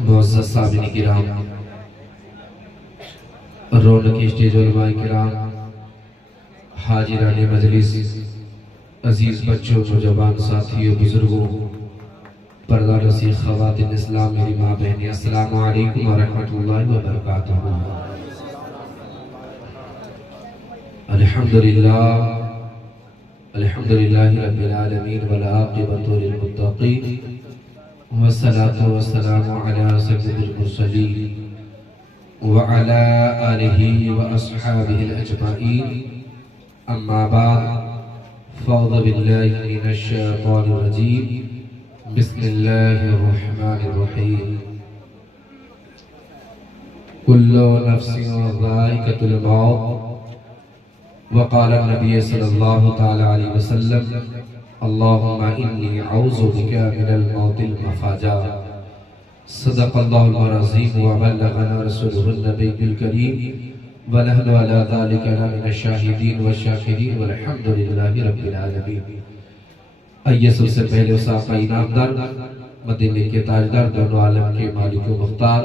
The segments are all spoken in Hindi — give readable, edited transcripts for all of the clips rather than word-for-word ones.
मुअज़्ज़ज़ सामिईन किराम, रौनक स्टेज उलमाए किराम, हाजिराने मजलिस, अजीज बच्चों, नौजवान साथियों, बुजुर्गों, पर्दा नसीह ख़वातीन इस्लाम, मेरी माँ बहनें, अस्सलामु अलैकुम व रहमतुल्लाहि व बरकातुहू। अल्हम्दुलिल्लाह, अल्हम्दुलिल्लाहि रब्बिल आलमीन वल आक़िबतु लिल मुत्तक़ीन वस्सलातु वस्सलामु अला सय्यिदिल मुरसलीन व अला आलिहि व अस्हाबिहिल अजमाईन। अम्मा बाद, फ़अऊज़ु बिल्लाहि मिनश शैतानिर रजीम। बिस्मिल्लाहिर रहमानिर रहीम। कुल्लु नफ्सिन ज़ाइक़तुल मौत व क़ाल नबी सल्लल्लाहु तआला अलैहि वसल्लम अल्लाहुम्मा इन्नी अऊज़ु बिका मिनल मौतिल मफ़ाजा। सदक़ल्लाहुल अज़ीम व बल्लगना रसूलुहुन नबियुल करीम व नहनु अला ज़ालिका लमिनश शाहिदीन व शाकिरीन वल्हम्दुलिल्लाहि रब्बिल आलमीन। आइए सबसे पहले उस आका इनामदार, मदीने के ताजदार, दोनों आलम के मालिक व मुख्तार,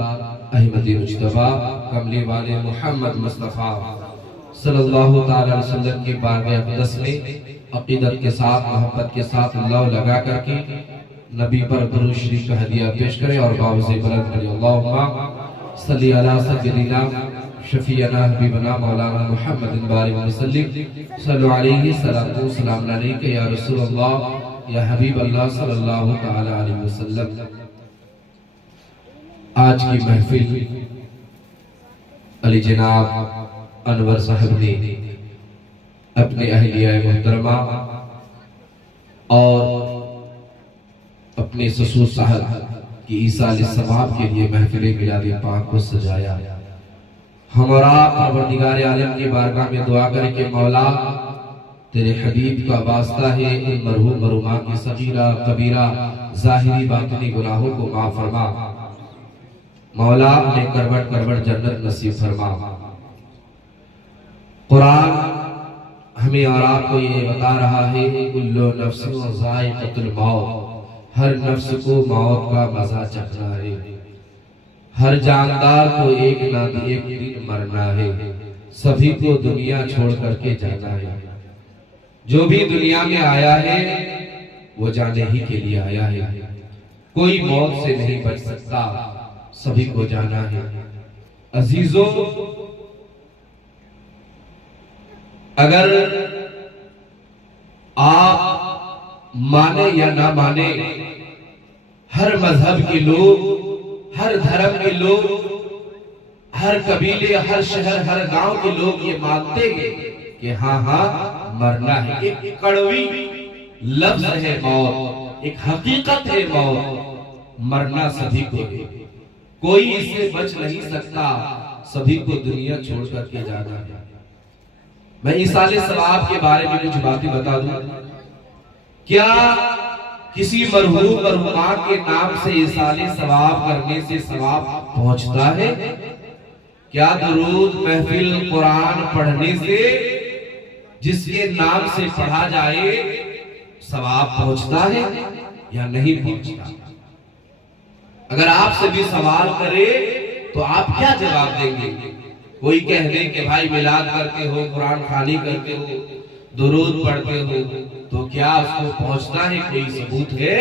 अहमदी मुज्तबा, कमली वाले मोहम्मद मुस्तफ़ा सल्लल्लाहु ताला अलैहि वसल्लम के बारगाह अक़दस में अक़ीदत के साथ, मोहब्बत के साथ अल्लाह लगा करके नबी पर दुरूद शरीफ का हदिया पेश करें और बावज़े बुलंद करें। अल्लाहुम्मा सल्ली अला सय्यिदिना शफ़ीअना हबीबना मौलाना मुहम्मदिन बारिक वसल्लिम सल्लल्लाहु अलैहि सल्लतु सलाम अलैका या रसूलल्लाह या हबीब अल्लाह सल्लल्लाहु ताला अलैहि वसल्लम। आज की महफिल अली जनाब अनवर साहब ने अपने अहलिया मोहतरमा और अपने ससुर साहब की ईसाल सवाब के लिए महफिल मिलाद पाक को सजाया। हमारा परवरदिगार आलम की बारगाह में दुआ करें कि मौला तेरे हबीब का वास्ता है, इन मरहूम मरहुमा की सगीरा कबीरा ज़ाहिरी बातिनी गुनाहों को माफ फरमा। मौला ने करवट करवट जन्नत नसीब फरमा। कुरान हमें और आपको ये बता रहा है, कुल्लु नफ्सिन ज़ाइक़तुल मौत, हर नफ्स को मौत का मजा चखना है। हर जानदार को एक ना एक दिन मरना है। सभी को दुनिया छोड़ करके जाना है। जो भी दुनिया में आया है वो जाने ही के लिए आया है। कोई मौत से नहीं बच सकता, सभी को जाना है। अजीजों, अगर आप माने या ना माने, हर मजहब के लोग, हर धर्म के लोग, हर कबीले, हर शहर, हर गांव के लोग ये मानते हैं कि हाँ हाँ मरना है। एक कड़वी लफ्ज है मौत, एक हकीकत है मौत। मरना सभी को है, कोई इससे बच नहीं सकता। सभी को दुनिया छोड़ करके जाना है। मैं ईसाल सवाब के बारे में कुछ बातें बता दूं। क्या किसी मरहूम मरहुमा के नाम से ईसाल सवाब करने से सवाब पहुंचता है? क्या दुरूद महफिल कुरान पढ़ने से, जिसके नाम से पढ़ा जाए, सवाब पहुंचता है या नहीं पहुंचता? अगर आपसे भी सवाल करे तो आप क्या जवाब देंगे? कोई कह दे कि भाई मिलाद करते हो, कुरान खानी करते हो, दुरूद पढ़ते हो, तो क्या उसको पहुंचता है? कोई सबूत है?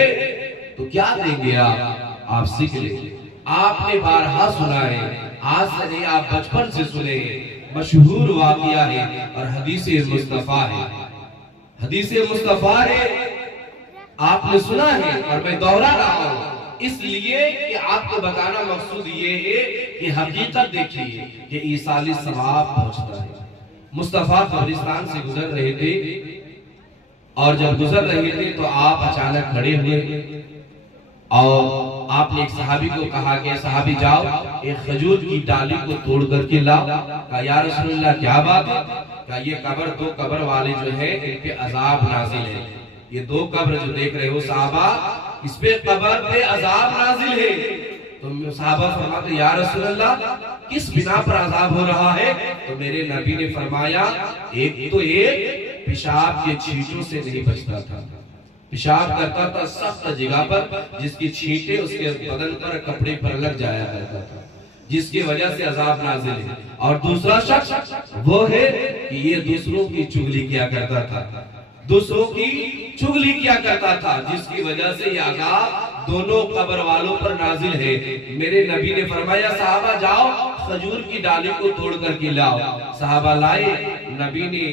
तो क्या देंगे आप सीख लेंगे। आपने बारहा सुना है, आज से नहीं, आप बचपन से सुने हैं। मशहूर वाक़िया है और हदीस मुस्तफा है। हदीस मुस्तफा है, आपने सुना है और मैं दोहरा रहा हूं इसलिए कि आपको बताना मकसूद ये है कि हकीकत देखिए कि ईसाल सवाब पहुंचता है। मुस्तफा कब्रिस्तान से गुजर रहे थे और जब गुजर रहे थे तो आप अचानक खड़े हुए और आपने एक सहाबी को कहा कि सहाबी जाओ एक खजूर की डाली को तोड़ करके लाओ। कहा या रसूलल्लाह क्या बात है? कहा ये कब्र, दो कब्र वाले जो है इन पे अजाब नाजिल है। ये दो कब्र जो देख रहे हो साहबा, इस पे कब्र पे अजाब नाजिल है। तो साहबा फरमाते या रसूलल्लाह किस बिना पर अजाब हो रहा है? तो मेरे नबी ने फरमाया एक तो पेशाब के छींटों से नहीं बचता था, पेशाब करता था सख्त जगह पर, जिसकी छींटे उसके बदन पर, कपड़े पर लग जाया करता था, जिसकी वजह से अजाब नाजिल है। और दूसरा शख्स वो है कि ये दूसरों की चुगली किया करता था, दूसरों की चुगली किया करता था, जिसकी वजह से ये अजाब दोनों कब्र वालों पर नाजिल है। मेरे नबी ने फरमाया, सहाबा जाओ खजूर की डाली को तोड़ करके लाओ। सहाबा लाए, नबी ने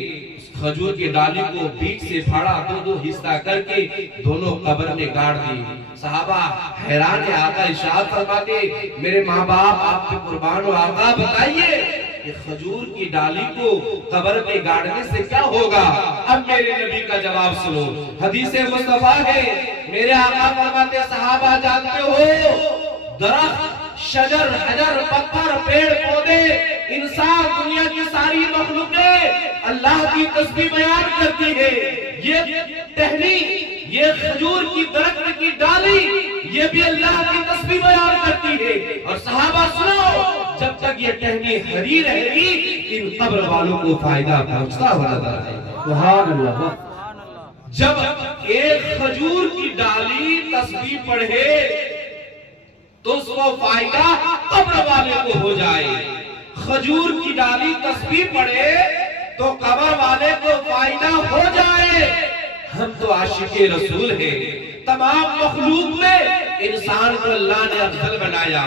खजूर की डाली को बीच से फाड़ा, दो हिस्सा करके दोनों कब्र में गाड़ दी। सहाबा हैरान है, आका इरशाद फरमाते, मेरे माँ बाप आप पे कुर्बान हो, आका बताइए कि खजूर की डाली को कब्र में गाड़ने से क्या होगा। अब मेरे नबी का जवाब सुनो, हदीस मुस्तफा है, मेरे आका फरमाते, सहाबा जानते हो दरख्त, शजर, हजर, पत्थर, पेड़ पौधे, इंसान, दुनिया की सारी मखलूकें अल्लाह की तस्बीह बयान करती है। ये टहनी, ये खजूर की दरख्त की डाली, ये भी अल्लाह की तस्बीह बयान करती है। और सहाबा सुनो, जब तक ये टहनी हरी रहेगी इन कब्र वालों को फायदा पहुंचता हुआ नजर आएगा। सुभान अल्लाह। जब एक खजूर की डाली तस्बीह पढ़े तो उसको फायदा कब्र वाले को हो जाए, खजूर की डाली तस्बीह पढ़े तो कब्र वाले को फायदा हो जाए। हम तो आशिके रसूल हैं, तमाम मखलूक में इंसान को अल्लाह ने अफजल बनाया,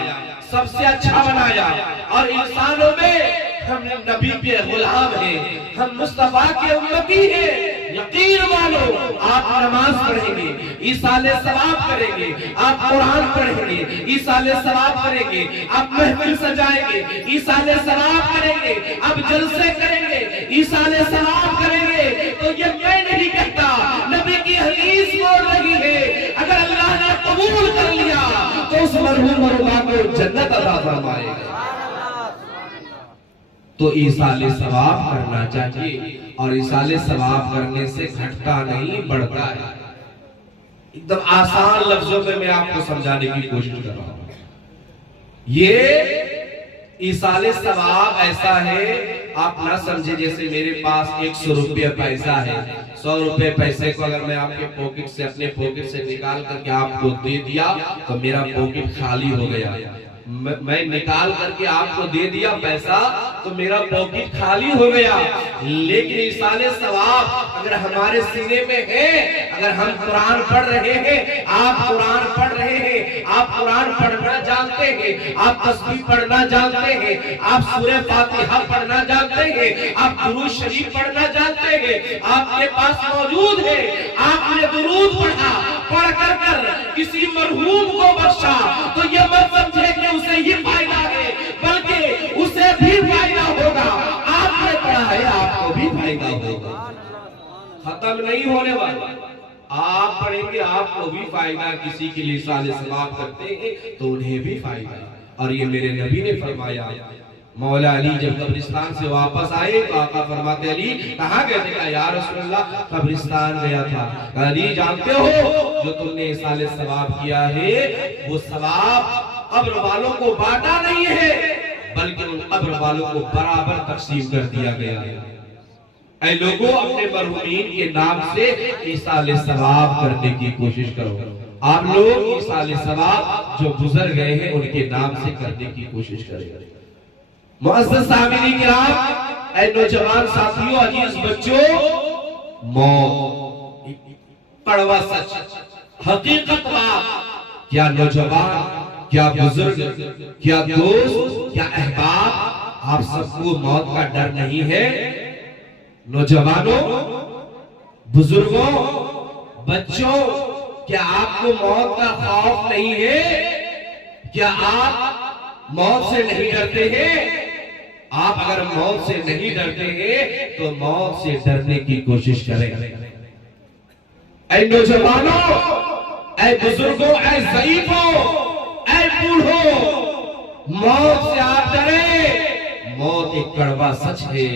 सबसे अच्छा बनाया, और इंसानों में हम नबी के गुलाम हैं, हम मुस्तफा के उम्मती हैं। यकीन मानो, आप नमाज पढ़ेंगे, ईसाले सवाब करेंगे, आप कुरान पढ़ेंगे, ईसाले सवाब करेंगे, आप महफिल सजाएंगे, ईसाले सवाब करेंगे, आप जलसे करेंगे, ईसाले सवाब करेंगे। तो ये मैं नहीं कहता, नबी की हदीस बोल रही है, अगर अल्लाह ने कबूल कर लिया तो उस मरहूम मरहूमा को जन्नत अता फरमाएगा। तो ईसाले सवाब करना चाहिए, और ईसाले सवाब करने से घटता नहीं बढ़ता है। एकदम आसान लफ्जों में मैं आपको समझाने की कोशिश कर रहा हूं। ये ईसाले सवाब ऐसा है, आप ना समझे जैसे मेरे पास 100 रुपया पैसा है, 100 रुपए पैसे को अगर मैं आपके पॉकेट से, अपने पॉकेट से निकाल करके आपको दे दिया तो मेरा पॉकेट खाली हो गया। मैं निकाल करके आपको दे दिया पैसा तो मेरा पॉकेट खाली हो गया। लेकिन ईसाले सवाब अगर हमारे सीने में है, अगर हम कुरान पढ़ रहे हैं, आप कुरान पढ़ रहे हैं, आप कुरान पढ़ना जानते हैं, आप तस्बीह पढ़ना जानते हैं, आप सूरह फातिहा पढ़ना जानते हैं, आप दुरूद शरीफ पढ़ना जानते हैं, आपके पास मौजूद है, आपने दुरूद पढ़ा, पढ़ कर किसी मरहूम को बख्शा, तो ये मत समझे कि उसे ही फायदा है, बल्कि उसे भी फायदा होगा। आपने पढ़ा है, आपको भी फायदा होगा, खत्म नहीं होने वाला। आप पढ़ेंगे, आपको भी फायदा, किसी के लिए साले सवाब करते हैं तो उन्हें भी फायदा। और ये मेरे नबी ने फरमाया। मौला अली जब कब्रिस्तान से वापस आए तो आका फरमाते, अली कहाँ गए थे? या रसूलल्लाह कब्रिस्तान गया था। अली जानते हो जो तुमने साले सवाब किया है, वो सवाब कब्र वालों को बांटा नहीं है, बल्कि उन कब्र वालों को बराबर तकसीम कर दिया गया है। ऐ लोगों, अपने मरहूमीन के नाम से ईसाले सवाब करने की कोशिश करो। आप लोग ईसाले सवाब जो गुजर गए हैं उनके नाम से करने की कोशिश करें। मुअज़्ज़ज़ सामिरीन किराम, ऐ नौजवान साथियों, अजीज बच्चों, मौत कड़वा सच, हकीकत बात। क्या नौजवान, क्या बुजुर्ग, क्या दोस्त, क्या अहबाब, आप सबको मौत का डर नहीं है? नौजवानों, बुजुर्गों, बच्चों, क्या आपको मौत का खौफ नहीं है? क्या आप मौत से नहीं डरते हैं? आप अगर मौत से नहीं डरते हैं तो मौत से डरने की कोशिश करें। ऐ नौजवानों, ऐ बुजुर्गों, ऐ ज़ईफों, ऐ बूढ़ों, मौत से आप डरे। मौत एक कड़वा सच है।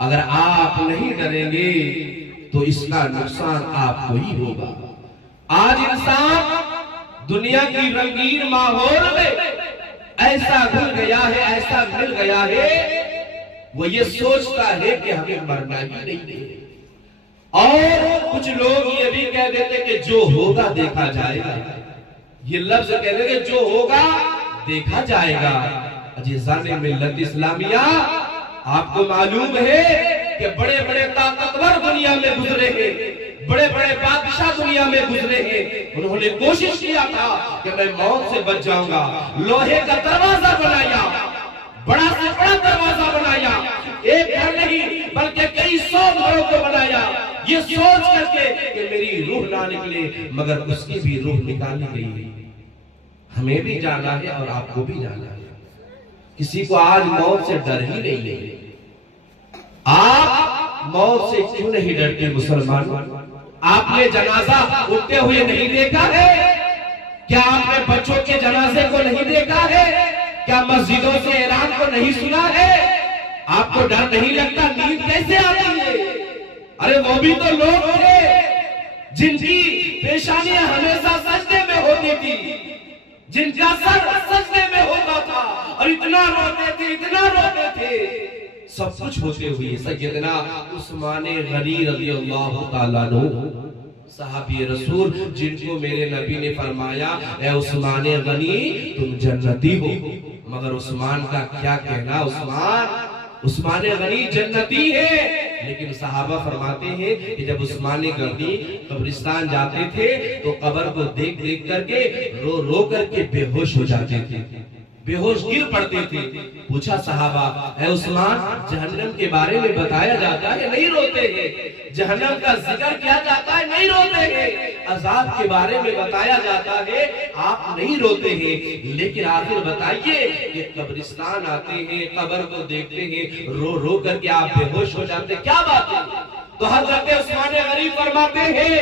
अगर आप नहीं डरेंगे तो इसका नुकसान आपको ही होगा। आज इंसान दुनिया की रंगीन माहौल में ऐसा घुल गया है, ऐसा मिल गया है, वो ये सोचता है कि हमें मरना ही नहीं है। और कुछ लोग ये भी कह देते कि जो होगा देखा जाएगा। ये लफ्ज कह देते जो होगा देखा जाएगा। अजीज़ाने मिल्लत इस्लामिया, आपको मालूम है कि बड़े बड़े ताकतवर दुनिया में गुजरे हैं, बड़े बड़े बादशाह दुनिया में गुजरे हैं। उन्होंने कोशिश किया था कि मैं मौत से बच जाऊंगा, लोहे का दरवाजा बनाया, बड़ा से बड़ा दरवाजा बनाया, एक घर नहीं बल्कि कई 100 घरों को बनाया, ये सोच करके कि मेरी रूह ना निकले, मगर उसकी भी रूह निकाली गई। हमें भी जाना है और आपको भी जाना है। किसी को आज मौत से डर ही नहीं है। आप मौत से क्यों नहीं डरते मुसलमान? आपने जनाजा उठते हुए नहीं देखा है? क्या आपने बच्चों के जनाजे को नहीं देखा है? क्या मस्जिदों से ऐलान को नहीं सुना है? आपको डर नहीं लगता? नींद कैसे आती है? अरे वो भी तो लोग थे जिनकी पेशानियां हमेशा सजदे में होती थी, जिनका सर सजदे में होता था और इतना रोते थे, इतना रोते थे। सब कुछ होते हुए सैयदना उस्मान गनी रज़ियल्लाहु ताला अन्हु सहाबी रसूल, जिनको मेरे नबी ने फरमाया ए उस्मान गनी तुम जन्नती हो। मगर उस्मान का क्या कहना, उस्मान गनी जन्नती है। लेकिन सहाबा फरमाते हैं कि जब उस्मान गनी कब्रिस्तान जाते थे तो कब्र को देख देख करके रो रो करके बेहोश हो जाते थे, बेहोश गिर पड़ते थे। पूछा सहाबा, है उस्मान जहन्नम के बारे में बताया जाता है नहीं रोते हैं, जहन्नम का जिक्र किया जाता है नहीं रोते हैं, अजाब के बारे में बताया जाता है आप नहीं रोते हैं, लेकिन आखिर बताइए कि कब्रिस्तान आते हैं, कब्र को देखते हैं, रो रो करके आप बेहोश हो जाते, क्या बात है? तो हजरत उस्मान गनी फरमाते हैं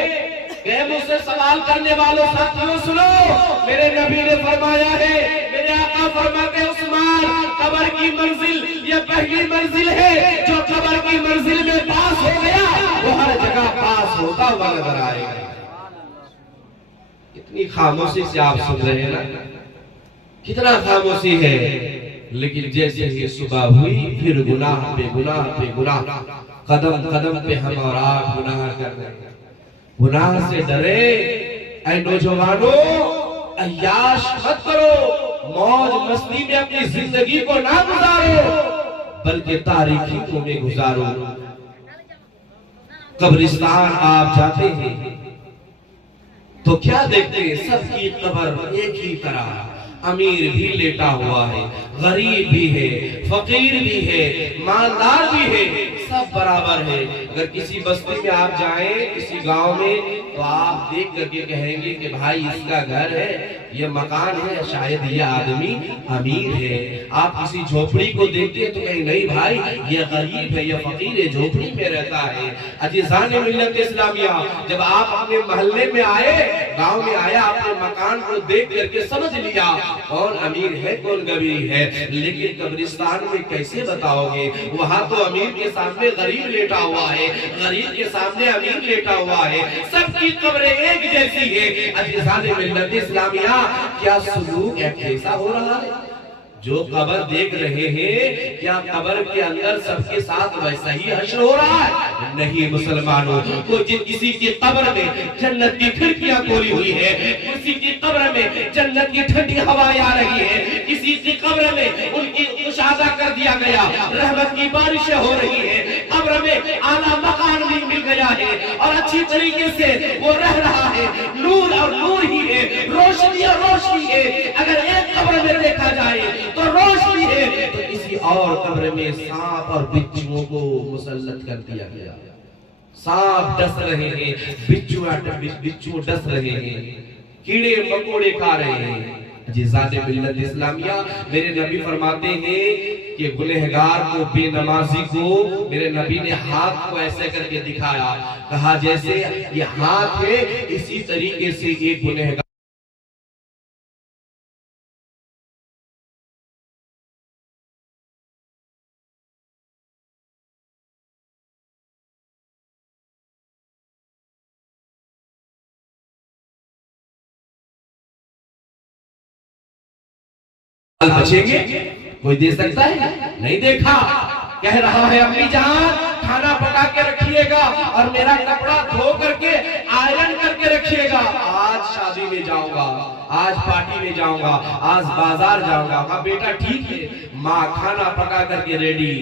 कि मुझसे सवाल करने वालों साथियों सुनो, मेरे नबी ने फरमाया है, मेरे आका फरमाते उस्मान कब्र की मंजिल ये पहली मंजिल है, जो कब्र की मंजिल में पास हो गया वो हर जगह पास होता हुआ नजर आएगा। कितनी खामोशी से आप सुन रहे हैं ना, कितना खामोशी है। लेकिन जैसे ही सुबह हुई फिर गुनाह पे गुनाह पे गुनाह, कदम कदम पे हम और आप गुनाह कर रहे हैं। गुनाह से डरे ऐ नौजवानों, अय्याश मत करो, मौज मस्ती में अपनी जिंदगी को ना गुजारो, बल्कि तारीखों में गुजारो। कब्रिस्तान आप जाते हैं तो क्या देखते हैं? सबकी कब्र एक ही तरह, अमीर भी लेटा हुआ है, गरीब भी है, फकीर भी है, मालदार भी है, सब बराबर है। अगर किसी बस्ती में आप जाएं, किसी गांव में, तो आप देख करके कहेंगे कि भाई इसका घर है, ये मकान है, शायद ये आदमी अमीर है। आप किसी झोपड़ी को देखते हैं तो कहें नहीं भाई ये गरीब है, ये फकीर है, झोपड़ी में रहता है। अजीज़ाने मिल्लत इस्लामिया, जब आप अपने मोहल्ले में आए, गांव में आया, अपने मकान को देख करके समझ लिया कौन अमीर है कौन गरीब है। लेकिन कब्रिस्तान में कैसे बताओगे? वहां तो अमीर के सामने गरीब लेटा हुआ है, गरीब के सामने अमीर लेटा हुआ है, सबकी कब्रें एक जैसी है। अजीज़ाने मिल्लत इस्लामिया, क्या सुलूक ऐसा हो रहा है? जो कब्र देख रहे हैं, क्या कब्र के अंदर सबके साथ वैसा ही हश्र हो रहा है? नहीं मुसलमानों, तो किसी की कब्र में जन्नत की खिड़कियां खोली हुई है, किसी की कब्र में जन्नत की ठंडी हवाएं आ रही है, किसी की कब्र में उनकी कुशादा कर दिया गया, रहमत की बारिशें हो रही है, कब्र में आला मकान भी मिल गया है और अच्छी तरीके से वो रह रहा है, नूर और नूर ही है, रोशनी और रोशनी है। अगर एक कब्र में देखा जाए तो रोशनी है, तो किसी और कब्र में सांप और बिच्छुओं को मुसल्लत कर दिया गया। सांप डस रहे हैं, बिच्छू डस रहे हैं, कीड़े मकोड़े खा रहे हैं। अजीज़ाने मिल्लत इस्लामिया, मेरे नबी फरमाते हैं कि गुनहगार को, बेनमाजी को मेरे नबी ने हाथ को ऐसे करके दिखाया, कहा जैसे ये हाथ है, इसी तरीके से एक गुनहगार बचेंगे? कोई दे सकता है? नहीं देखा। कह रहा है अम्मी जान खाना पका के रखिएगा और मेरा कपड़ा धो करके आयरन करके रखिएगा। आज शादी में जाऊंगा, आज पार्टी में जाऊंगा, आज बाजार जाऊंगा। हाँ बेटा ठीक है, माँ खाना पका करके रेडी,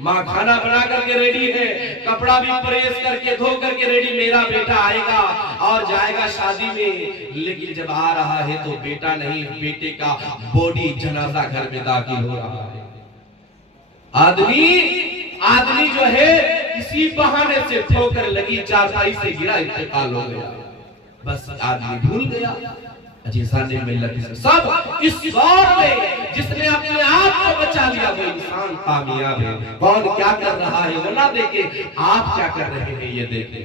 माँ खाना बना करके रेडी है, कपड़ा भी प्रेस करके धो करके रेडी। मेरा बेटा आएगा और जाएगा शादी में, लेकिन जब आ रहा है तो बेटा नहीं, बेटे का बॉडी जनाजा घर में दाखिल हो रहा है। आदमी जो है किसी बहाने से ठोकर लगी, चारपाई से गिरा, इंतकाल हो गया। बस आदमी भूल गया सब इस दौर में जिसने अपने आप को बचा लिया वो इंसान कामयाब है। कौन क्या कर रहा है वो ना देखे, आप क्या कर रहे हैं ये देखें।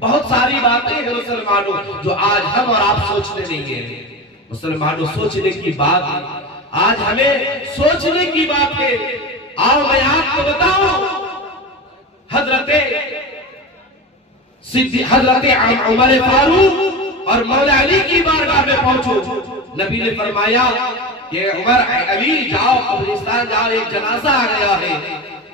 बहुत सारी बातें हैं मुसलमानों जो आज हम और आप सोचते नहीं है। मुसलमानों सोचने की बात, आज हमें सोचने की बात है। आओ मैं आपको बताऊं, हजरत उमर फारूक और मौला अली की बारगाह में पहुंचो। नबी ने फरमाया कि उमर अली जाओ कब्रिस्तान जाओ, एक जनाजा आ गया है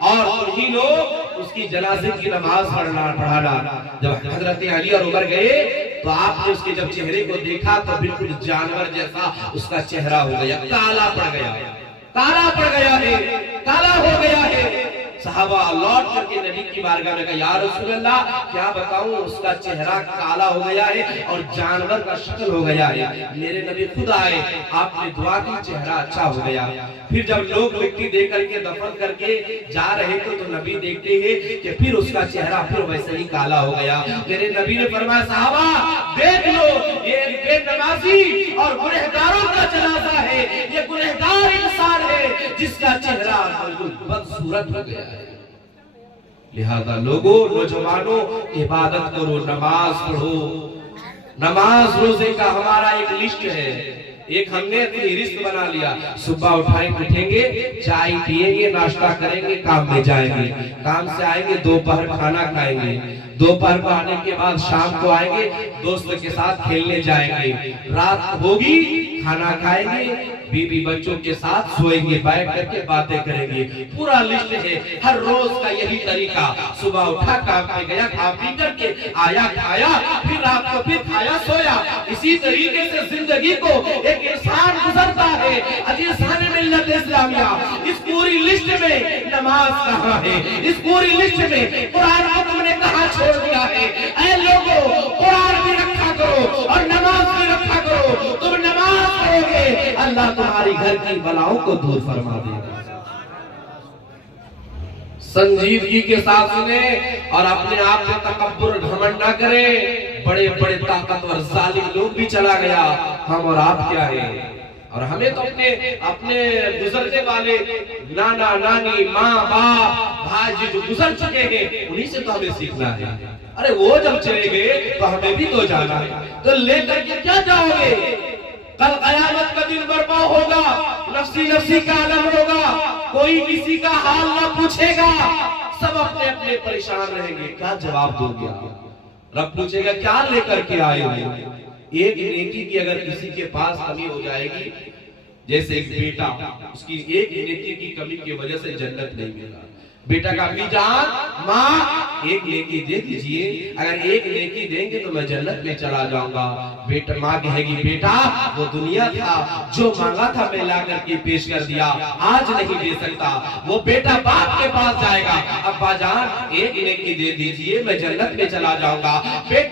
और उन्हीं लोग उसकी जनाजे की नमाज पढ़ाना। जब हजरत अली और उमर गए तो आपने उसके जब चेहरे को देखा तो बिल्कुल जानवर जैसा उसका चेहरा हो गया, काला पड़ गया, काला पड़ गया है, काला हो गया है। सहाबा लौट करके नबी की बारगाह में कहा, या रसूल अल्लाह क्या बताऊं, उसका चेहरा काला हो गया है और जानवर का शक्ल हो गया है। मेरे नबी खुद आए, आपने दुआ की, चेहरा अच्छा हो गया। फिर जब लोग मिट्टी दे करके दफन करके जा रहे थे तो नबी देखते हैं कि फिर उसका चेहरा फिर वैसे ही काला हो गया। मेरे नबी ने फरमाया, सहाबा देख लो, ये बेनमाजी और गुनहगारों का जनाजा है, ये गुनहगार इंसान है जिसका चेहरा बदसूरत हो गया है। लिहाजा लोगों, नौजवानों, इबादत करो, नमाज पढ़ो। नमाज रोजे का हमारा एक लिस्ट है, एक हमने अपनी रिश्त बना लिया। सुबह उठेंगे, चाय पिएंगे, नाश्ता करेंगे, काम में जाएंगे, काम से आएंगे, दोपहर खाना खाएंगे, दोपहर को आने के बाद शाम को आएंगे, दोस्तों के साथ खेलने जाएंगे, रात होगी खाना खाएंगे, बीवी बच्चों के साथ सोएंगे, बैठ करके बातें करेंगे। पूरा लिस्ट है, हर रोज का यही तरीका। सुबह उठा, काम पे गया, खा पी करके आया, खाया, फिर रात को फिर खाया, सोया। इसी तरीके से जिंदगी को एक इंसान गुजरता है। अजीज़ान मिल्लत इस्लामिया, इस पूरी लिस्ट में नमाज कहाँ है? इस पूरी लिस्ट में कुरान को तुमने कहाँ छोड़ दिया है? ऐ लोगों, कुरान भी रखा करो और नमाज भी रखा करो। तुम नमाज पढ़ोगे, अल्लाह तुम्हारी घर की बलाओं को दूर फरमा देगा। संजीदगी के साथ सुने और अपने आप में तकब्बुर घमंड ना करें। बड़े बड़े ताकतवर जालिम लोग भी चला गया, हम और आप क्या है? और हमें तो अपने गुजरने वाले नाना नानी, माँ बाप, भाई जो गुजर चुके हैं उन्हीं से तो हमें सीखना है। अरे वो जब चले गए तो हमें भी तो जाना है, तो लेकर के क्या जाओगे? कल कयामत का दिन बर्पा होगा, नफ्सी नफ्सी का आलम होगा, कोई किसी का हाल ना पूछेगा, सब अपने अपने परेशान रहेंगे। क्या जवाब दोगे? रब पूछेगा क्या लेकर के आए हो? एक नेकी की अगर किसी के पास कमी हो जाएगी, जैसे एक बेटा, उसकी एक नेकी की कमी की वजह से जन्नत नहीं मिला, बेटा का अम्मी जान, माँ एक नेकी दे दीजिए, अगर एक नेकी देंगे तो मैं जन्नत में चला जाऊंगा। बेटा, माँ कहेगी बेटा वो दुनिया था, जो मांगा था मैं ला करके पेश कर दिया, आज नहीं दे सकता। वो बेटा बाप के पास जाएगा, अब्बा जान एक नेकी दे दीजिए, मैं जन्नत में चला जाऊंगा।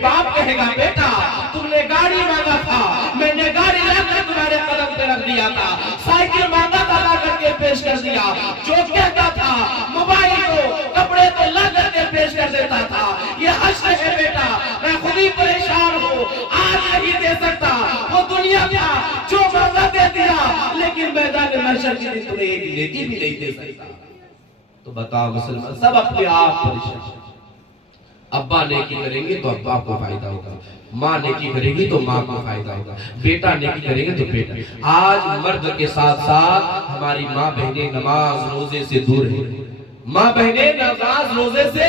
बाप कहेगा बेटा तुमने गाड़ी मांगा था, मैंने गाड़ी लाकर तुम्हारे कदम पे रख दिया था, साइकिल मांगा था ला करके पेश कर दिया, जो कहता था मोबाइल को, कपड़े को ला करके पेश कर देता था। ये हश्र है बेटा, मैं खुद ही परेशान हूँ, आज नहीं दे सकता। वो दुनिया था जो मांगा दे दिया, लेकिन मैदान महशर के दिन तुम्हें एक नेकी भी नहीं दे सकता। तो बताओ मुसलमान, सब अपने आप परेशान। अब्बा नेकी करेंगे तो अब्बा को फायदा होगा, माँ नेकी करेगी तो माँ को फायदा होगा, बेटा नेकी करेंगे तो बेटा। आज मर्द के साथ साथ हमारी माँ बहनें नमाज रोजे से दूर है, माँ बहनें नमाज रोजे से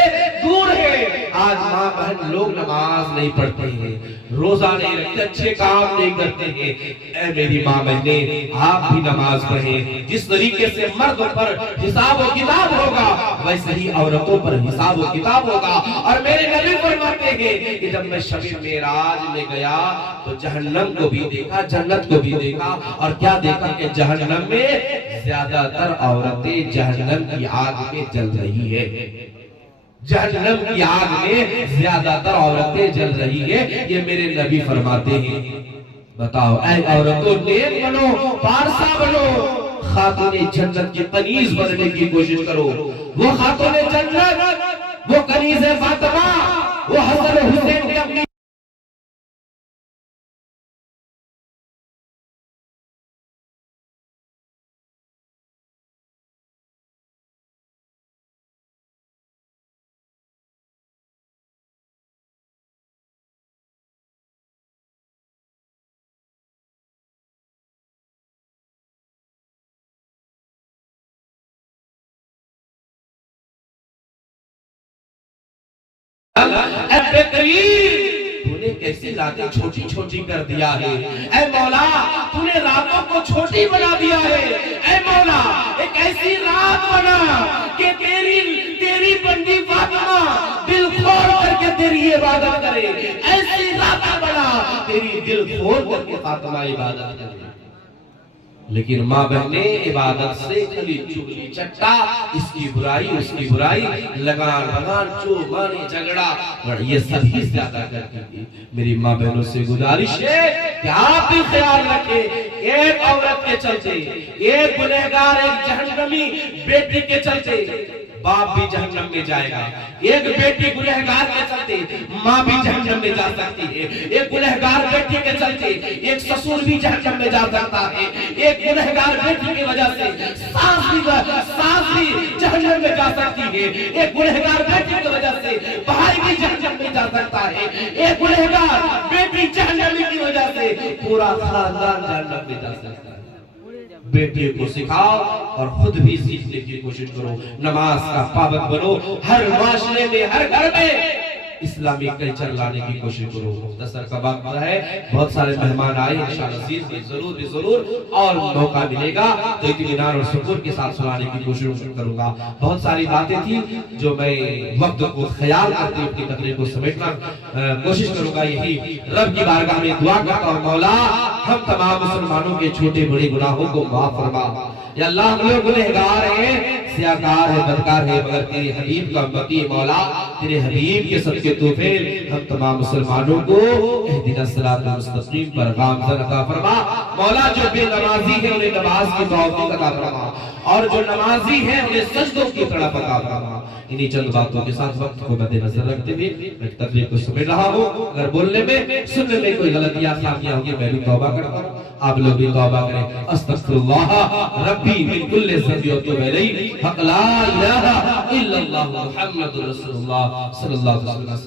दूर है। आज माँ बहन लोग नमाज नहीं पढ़ते हैं, रोजा नहीं रखते, अच्छे काम नहीं करते हैं। ऐ मेरी माँ बहने, आप भी नमाज पढ़ें। जिस तरीके से मर्द पर हिसाब व किताब होगा, वैसे ही औरतों पर हिसाब व किताब होगा। और मेरे नबी फरमाते हैं कि जब मैं शबे मेराज में गया तो जहन्नम को भी देखा, जन्नत को भी देखा, और क्या देखा कि जहन्नम में ज्यादातर औरतें जहन्नम की आग में जल रही है। जहन्नम की आग में ज्यादातर औरतें जल रही है, ये मेरे नबी फरमाते हैं। बताओ ऐ औरतों, नेक बनो, पारसा बनो, खातूने जन्नत की कनीज बनने की कोशिश करो। वो खातूने जन्नत, वो कनीज फातिमा, वो हसन हुसैन की अपनी तूने कैसी रातें छोटी छोटी कर दिया है। ऐ मौला, तूने रातों को छोटी बना दिया है। ऐ मौला, एक ऐसी रात बना कि तेरी बंदी फातिमा दिल खोल करके तेरी इबादत करे। ऐसी रात बना तेरी दिल खोल करके फातिमा इबादत करे। लेकिन माँ बहने इबादत से खली चुगली चट्टा, इसकी बुराई उसकी बुराई, लगान भगान, चोमाने झगड़ा, और ये सभी ज्यादा करती थी। मेरी माँ बहनों से गुजारिश है कि आप भी ख्याल रखें। एक औरत के चलते, एक गुनहगार, एक जहन्नमी बेटी के चलते बाप भी जहन्नम में जाएगा। एक बेटी गुनहगार के चलते माँ भी जहन्नम में जा सकती है। एक गुनहगार बेटी के चलते एक ससुर भी जहन्नम में जा सकता है। एक गुनहगार बेटी की वजह से सास भी जहन्नम में जा सकती है। एक गुनहगार बेटी की वजह से भाई भी जहन्नम में जा सकता है। एक गुनहगार बेटी जहन्नम की वजह से पूरा खानदान जहन्नम में जा सकता है। बेटियों को सिखाओ और खुद भी सीखने की कोशिश करो। नमाज का पाबंद बनो। हर माशरे में, हर घर में इस्लामी कल्चर लाने की कोशिश करो। दस्तरखान का वक्त है, बहुत सारे मेहमान आए, इंशाअल्लाह जरूर और मौका मिलेगा तो इत्मीनान और सुकून के साथ सुनाने की कोशिश करूंगा। बहुत सारी बातें थी जो मैं वक्त को ख्याल करते अपनी तकरीर को समेटना कोशिश करूंगा। यही रब की बारगाह में दुआ करता हूं, मौला हम तमाम मुसलमानों के छोटे बड़े गुनाहों को माफ फरमा। या अल्लाह, हम लोग गुनहगार हैं, सियाकार है, बदकार है, मगर तेरे हबीब का उम्मती मौला, तेरे हबीब के सदके तोहफे हम तमाम मुसलमानों को इहदिना सिरातल मुस्तकीम पर गामज़न अता फरमा। मौला, जो बेनमाजी है उन्हें नमाज की तौफीक अता फरमा, और जो नमाजी है उन्हें सजदों की तड़प अता फरमा। इन्हीं चंद बातों के साथ वक्त को मद्देनजर रखते हुए मैं तकरीर को समेट रहा हूँ। अगर बोलने में, सुनने में कोई गलतियां खामियां होंगी, मैं भी तौबा करता हूँ, आप लोग भी तौबा करें। अस्तगफिरुल्लाह रब्बी मिन कुल्लि ज़ंबि व अतूबु इलैहि, हक़ ला इलाहा इल्लल्लाह मुहम्मदुर रसूलुल्लाह सल्लल्लाहु अलैहि वसल्लम।